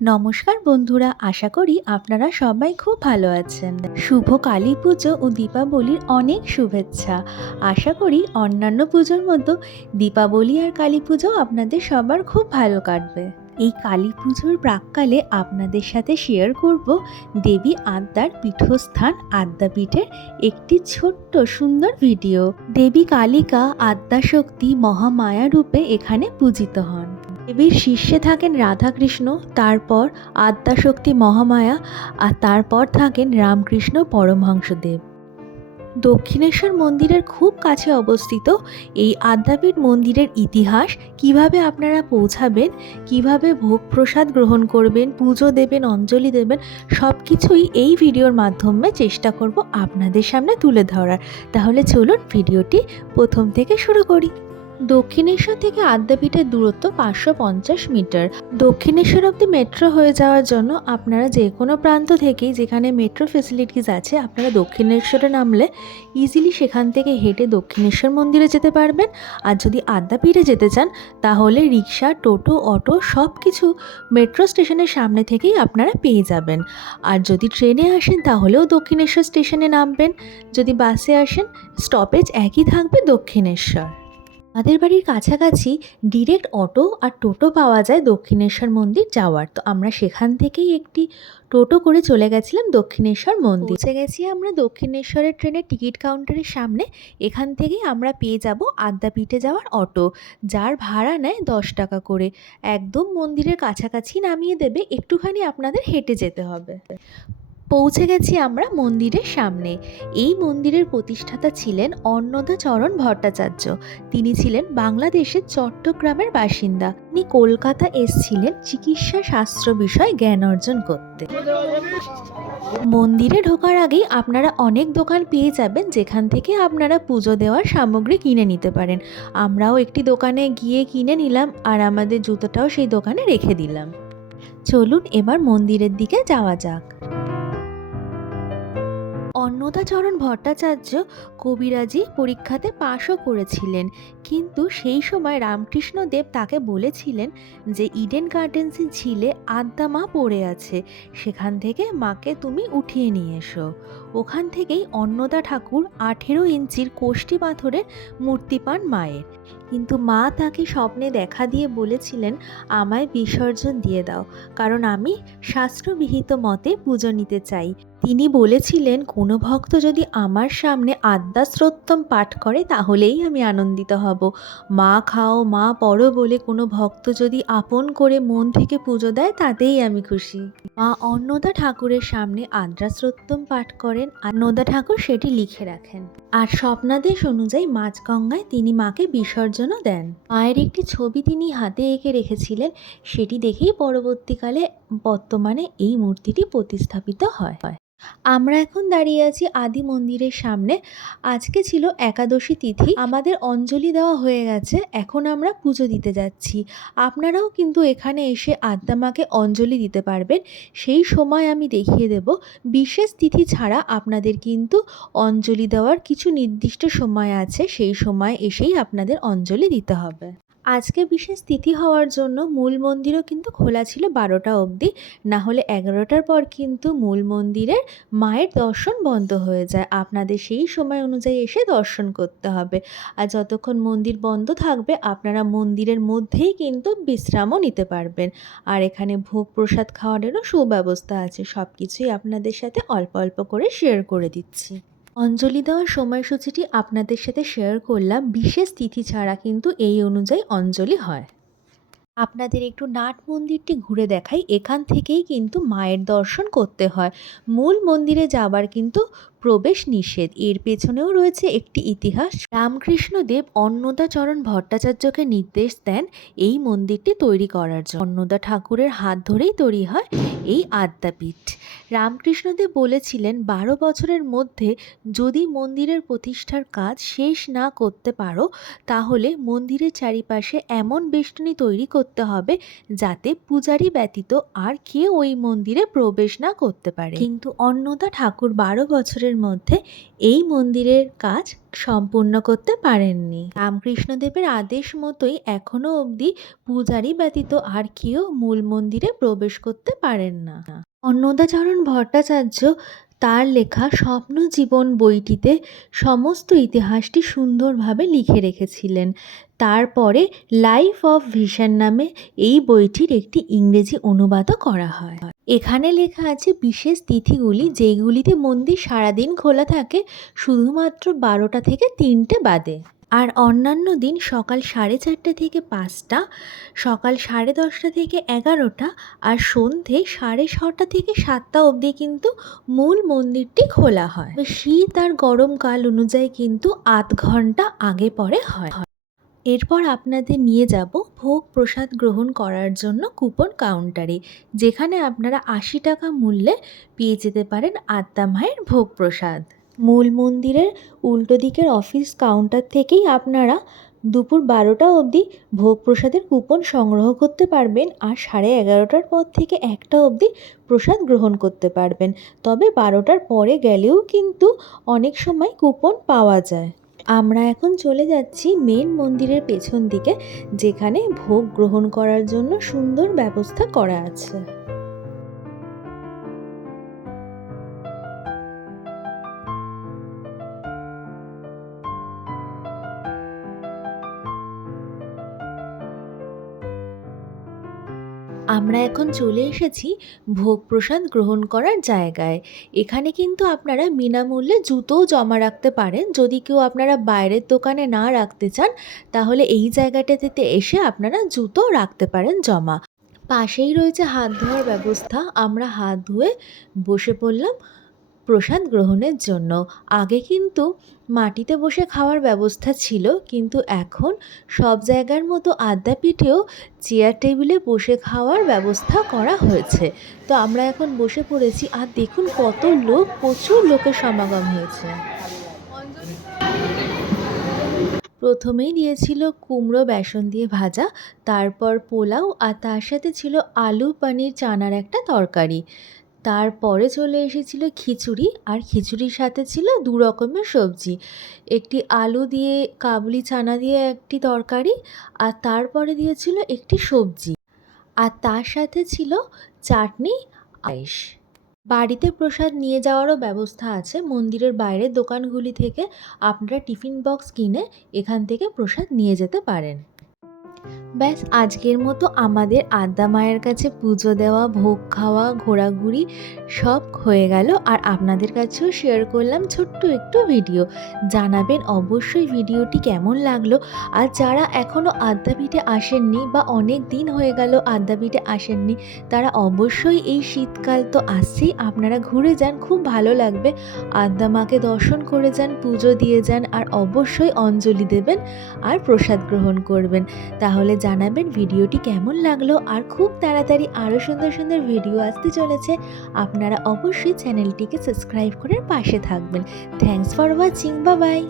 নমস্কার বন্ধুরা, আশা করি আপনারা সবাই খুব ভালো আছেন। শুভ কালী পুজো ও দীপাবলির অনেক শুভেচ্ছা। আশা করি অন্যান্য পুজোর মতো দীপাবলি আর কালী পুজো আপনাদের সবার খুব ভালো কাটবে। এই কালী পুজোর প্রাককালে আপনাদের সাথে শেয়ার করব দেবী আদ্যার পীঠস্থান আদ্যাপীঠের একটি ছোট্ট সুন্দর ভিডিও দেবী কালিকা আদ্যাশক্তি মহামায়া রূপে এখানে পূজিত হন। দেবীর শীর্ষে থাকেন রাধাকৃষ্ণ, তারপর আদ্যাশক্তি মহামায়া, আর তারপর থাকেন রামকৃষ্ণ পরমহংসদেব। দক্ষিণেশ্বর মন্দিরের খুব কাছে অবস্থিত এই আদ্যাপীঠ মন্দিরের ইতিহাস কীভাবে আপনারা পৌঁছাবেন, কীভাবে ভোগ প্রসাদ গ্রহণ করবেন, পুজো দেবেন, অঞ্জলি দেবেন সব কিছুই এই ভিডিওর মাধ্যমে চেষ্টা করব আপনাদের সামনে তুলে ধরার। তাহলে চলুন ভিডিওটি প্রথম থেকে শুরু করি। দক্ষিণেশ্বর থেকে আদ্যাপীঠের দূরত্ব পাঁচশো পঞ্চাশ মিটার। দক্ষিণেশ্বর অব্দি মেট্রো হয়ে যাওয়ার জন্য আপনারা যে কোনো প্রান্ত থেকেই যেখানে মেট্রো ফেসিলিটিস আছে, আপনারা দক্ষিণেশ্বরে নামলে ইজিলি সেখান থেকে হেঁটে দক্ষিণেশ্বর মন্দিরে যেতে পারবেন। আর যদি আদ্যাপীঠে যেতে চান, তাহলে রিক্সা, টোটো, অটো সব কিছু মেট্রো স্টেশনের সামনে থেকেই আপনারা পেয়ে যাবেন। আর যদি ট্রেনে আসেন, তাহলেও দক্ষিণেশ্বর স্টেশনে নামবেন। যদি বাসে আসেন স্টপেজ একই থাকবে দক্ষিণেশ্বর। আমাদের বাড়ির কাছাকাছি ডিরেক্ট অটো আর টোটো পাওয়া যায় দক্ষিণেশ্বর মন্দির যাওয়ার। তো আমরা সেখান থেকেই একটি টোটো করে চলে গেছিলাম দক্ষিণেশ্বর মন্দির। পৌঁছে গেছি আমরা দক্ষিণেশ্বরের ট্রেনের টিকিট কাউন্টারের সামনে। এখান থেকেই আমরা পেয়ে যাব আদ্যাপীঠে যাওয়ার অটো। যার ভাড়া নেয় দশ টাকা করে। একদম মন্দিরের কাছাকাছি নামিয়ে দেবে। একটুখানি আপনাদের হেঁটে যেতে হবে। পৌঁছে গেছি আমরা মন্দিরের সামনে। এই মন্দিরের প্রতিষ্ঠাতা ছিলেন অন্নদাচরণ ভট্টাচার্য। তিনি ছিলেন বাংলাদেশের চট্টগ্রামের বাসিন্দা। তিনি কলকাতা এসছিলেন চিকিৎসা শাস্ত্র বিষয়ে জ্ঞান অর্জন করতে। মন্দিরে ঢোকার আগেই আপনারা অনেক দোকান পেয়ে যাবেন, যেখান থেকে আপনারা পুজো দেওয়ার সামগ্রী কিনে নিতে পারেন। আমরাও একটি দোকানে গিয়ে কিনে নিলাম আর আমাদের জুতোটাও সেই দোকানে রেখে দিলাম। চলুন এবার মন্দিরের দিকে যাওয়া যাক। অন্নদাচরণ ভট্টাচার্য কবিরাজি পরীক্ষাতে পাশও করেছিলেন। কিন্তু সেই সময় রামকৃষ্ণদেব তাকে বলেছিলেন যে, ইডেন গার্ডেন্সে ঝিলে আদ্যা মা পড়ে আছে। সেখান থেকে মাকে তুমি উঠিয়ে নিয়ে এসো। ওখান থেকেই অন্নদা ঠাকুর আঠেরো ইঞ্চির কোষ্ঠী পাথরের মূর্তি পান মায়ের। কিন্তু মা তাকে স্বপ্নে দেখা দিয়ে বলেছিলেন, আমায় বিসর্জন দিয়ে দাও। কারণ আমি শাস্ত্রবিহিত মতে পুজো নিতে চাই। তিনি বলেছিলেন, কোনো ভক্ত যদি আমার সামনে আদ্যাশ্রোত্তম পাঠ করে, তাহলেই আমি আনন্দিত হব। মা খাও, মা পড়ো বলে কোনো ভক্ত যদি আপন করে মন থেকে পুজো দেয়, তাতেই আমি খুশি। মা অন্নদা ঠাকুরের সামনে আদ্রাশ্রোত্তম পাঠ করেন। আর নদা ঠাকুর সেটি লিখে রাখেন। আর স্বপ্নাদেশ অনুযায়ী মাঝগঙ্গায় তিনি মাকে বিসর্জনও দেন। মায়ের একটি ছবি তিনি হাতে এঁকে রেখেছিলেন। সেটি দেখেই পরবর্তীকালে বর্তমানে এই মূর্তিটি প্রতিস্থাপিত হয়। আমরা এখন দাঁড়িয়ে আছি আদি মন্দিরের সামনে। আজকে ছিল একাদশী তিথি। আমাদের অঞ্জলি দেওয়া হয়ে গেছে। এখন আমরা পুজো দিতে যাচ্ছি। আপনারাও কিন্তু এখানে এসে আদ্যামাকে অঞ্জলি দিতে পারবেন। সেই সময় আমি দেখিয়ে দেব। বিশেষ তিথি ছাড়া আপনাদের কিন্তু অঞ্জলি দেওয়ার কিছু নির্দিষ্ট সময় আছে। সেই সময় এসেই আপনাদের অঞ্জলি দিতে হবে। আজকে বিশেষ তিথি হওয়ার জন্য মূল মন্দিরও কিন্তু খোলা ছিল বারোটা অবধি। না হলে এগারোটার পর কিন্তু মূল মন্দিরের মায়ের দর্শন বন্ধ হয়ে যায়। আপনাদের সেই সময় অনুযায়ী এসে দর্শন করতে হবে। আর যতক্ষণ মন্দির বন্ধ থাকবে, আপনারা মন্দিরের মধ্যেই কিন্তু বিশ্রামও নিতে পারবেন। আর এখানে ভোগ প্রসাদ খাওয়ানোরও সুব্যবস্থা আছে। সব কিছুই আপনাদের সাথে অল্প অল্প করে শেয়ার করে দিচ্ছি। অঞ্জলি দেওয়ার সময়সূচিটি আপনাদের সাথে শেয়ার করলাম। বিশেষ তিথি ছাড়া কিন্তু এই অনুযায়ী অঞ্জলি হয়। আপনাদের একটু নাট মন্দিরটি ঘুরে দেখাই। এখান থেকেই কিন্তু মায়ের দর্শন করতে হয়। মূল মন্দিরে যাবার কিন্তু প্রবেশ নিষেধ। এর পেছনেও রয়েছে একটি ইতিহাস। রামকৃষ্ণদেব অন্নদাচরণ ভট্টাচার্যকে নির্দেশ দেন এই মন্দিরটি তৈরি করার জন্য। অন্নদা ঠাকুরের হাত ধরেই তৈরি হয় এই আদ্যাপীঠ। রামকৃষ্ণদেব বলেছিলেন, বারো বছরের মধ্যে যদি মন্দিরের প্রতিষ্ঠার কাজ শেষ না করতে পারো, তাহলে মন্দিরের চারিপাশে এমন বেষ্টনী তৈরি করতে হবে যাতে পূজারী ব্যতীত আর কেউ ওই মন্দিরে প্রবেশ না করতে পারে। কিন্তু অন্নদা ঠাকুর বারো বছরের মধ্যে এই মন্দিরের কাজ সম্পূর্ণ করতে পারেননি। রামকৃষ্ণদেবের আদেশ মতোই এখনও অবধি পূজারী ব্যতীত আর কেউ মূল মন্দিরে প্রবেশ করতে পারেন না। অন্নদাচরণ ভট্টাচার্য তার লেখা স্বপ্ন জীবন বইটিতে সমস্ত ইতিহাসটি সুন্দরভাবে লিখে রেখেছিলেন। তারপরে লাইফ অফ ভিশন নামে এই বইটির একটি ইংরেজি অনুবাদও করা হয়। এখানে লেখা আছে বিশেষ তিথিগুলি যেইগুলিতে মন্দির সারাদিন খোলা থাকে, শুধুমাত্র বারোটা থেকে তিনটে বাদে। আর অন্যান্য দিন সকাল সাড়ে চারটে থেকে পাঁচটা, সকাল সাড়ে দশটা থেকে এগারোটা আর সন্ধে সাড়ে ছটা থেকে সাতটা অবধি কিন্তু মূল মন্দিরটি খোলা হয়। শীত আর গরমকাল অনুযায়ী কিন্তু আধ ঘণ্টা আগে পরে হয়। এরপর আপনাদের নিয়ে যাব ভোগ প্রসাদ গ্রহণ করার জন্য কুপন কাউন্টারে, যেখানে আপনারা আশি টাকা মূল্যে পেয়ে যেতে পারেন আদ্যা মায়ের ভোগ প্রসাদ। মূল মন্দিরের উল্টো দিকের অফিস কাউন্টার থেকেই আপনারা দুপুর বারোটা অবধি ভোগ প্রসাদের কুপন সংগ্রহ করতে পারবেন আর সাড়ে এগারোটার পর থেকে একটা অবধি প্রসাদ গ্রহণ করতে পারবেন। তবে বারোটার পরে গেলেও কিন্তু অনেক সময় কুপন পাওয়া যায়। আমরা এখন চলে যাচ্ছি মেন মন্দিরের পেছন দিকে, যেখানে ভোগ গ্রহণ করার জন্য সুন্দর ব্যবস্থা করা আছে। আমরা এখন চলে এসেছি ভোগ প্রসাদ গ্রহণ করার জায়গায়। এখানে কিন্তু আপনারা বিনামূল্যে জুতোও জমা রাখতে পারেন। যদি কেউ আপনারা বাইরের দোকানে না রাখতে চান, তাহলে এই জায়গাটাতে এসে আপনারা জুতো রাখতে পারেন জমা। পাশেই রয়েছে হাত ধোয়ার ব্যবস্থা। আমরা হাত ধুয়ে বসে পড়লাম। প্রসাদ গ্রহণের জন্য। আগে কিন্তু মাটিতে বসে খাওয়ার ব্যবস্থা ছিল, কিন্তু এখন সব জায়গার মতো আদ্যাপীঠেও চেয়ার টেবিলে বসে খাওয়ার ব্যবস্থা করা হয়েছে। তো আমরা এখন বসে পড়েছি, আর দেখুন কত লোক, প্রচুর লোকের সমাগম হয়েছে। প্রথমেই দিয়েছিল কুমড়ো বেসন দিয়ে ভাজা, তারপর পোলাও, আর তার সাথে ছিল আলু, পনির, চানার একটা তরকারি। তারপরে চলে এসেছিল খিচুড়ি, আর খিচুড়ির সাথে ছিল দু রকমের সবজি। একটি আলু দিয়ে, কাবুলি চানা দিয়ে একটি তরকারি, আর তারপরে দিয়েছিল একটি সবজি। আর তার সাথে ছিল চাটনি আইস বাড়িতে প্রসাদ নিয়ে যাওয়ারও ব্যবস্থা আছে। মন্দিরের বাইরের দোকানগুলি থেকে আপনারা টিফিন বক্স কিনে এখান থেকে প্রসাদ নিয়ে যেতে পারেন। ব্যাস, আজকের মতো আমাদের আদ্যা মায়ের কাছে পুজো দেওয়া, ভোগ খাওয়া, ঘোরাঘুরি সব হয়ে গেল। আর আপনাদের কাছেও শেয়ার করলাম ছোট্ট একটু ভিডিও জানাবেন অবশ্যই ভিডিওটি কেমন লাগল। আর যারা এখনও আদ্যাপীঠে আসেননি বা অনেক দিন হয়ে গেল আদ্যাপীঠে আসেননি, তারা অবশ্যই এই শীতকাল তো আসছেই। আপনারা ঘুরে যান, খুব ভালো লাগবে। আদ্যা মাকে দর্শন করে যান, পুজো দিয়ে যান, আর অবশ্যই অঞ্জলি দেবেন আর প্রসাদ গ্রহণ করবেন। তাহলে জানাবেন ভিডিওটি কেমন লাগল আর খুব তাড়াতাড়ি আরও সুন্দর সুন্দর ভিডিও আসতে চলেছে, আপনারা অবশ্যই চ্যানেলটিকে সাবস্ক্রাইব করে পাশে থাকবেন। থ্যাংকস ফর ওয়াচিং বা বাই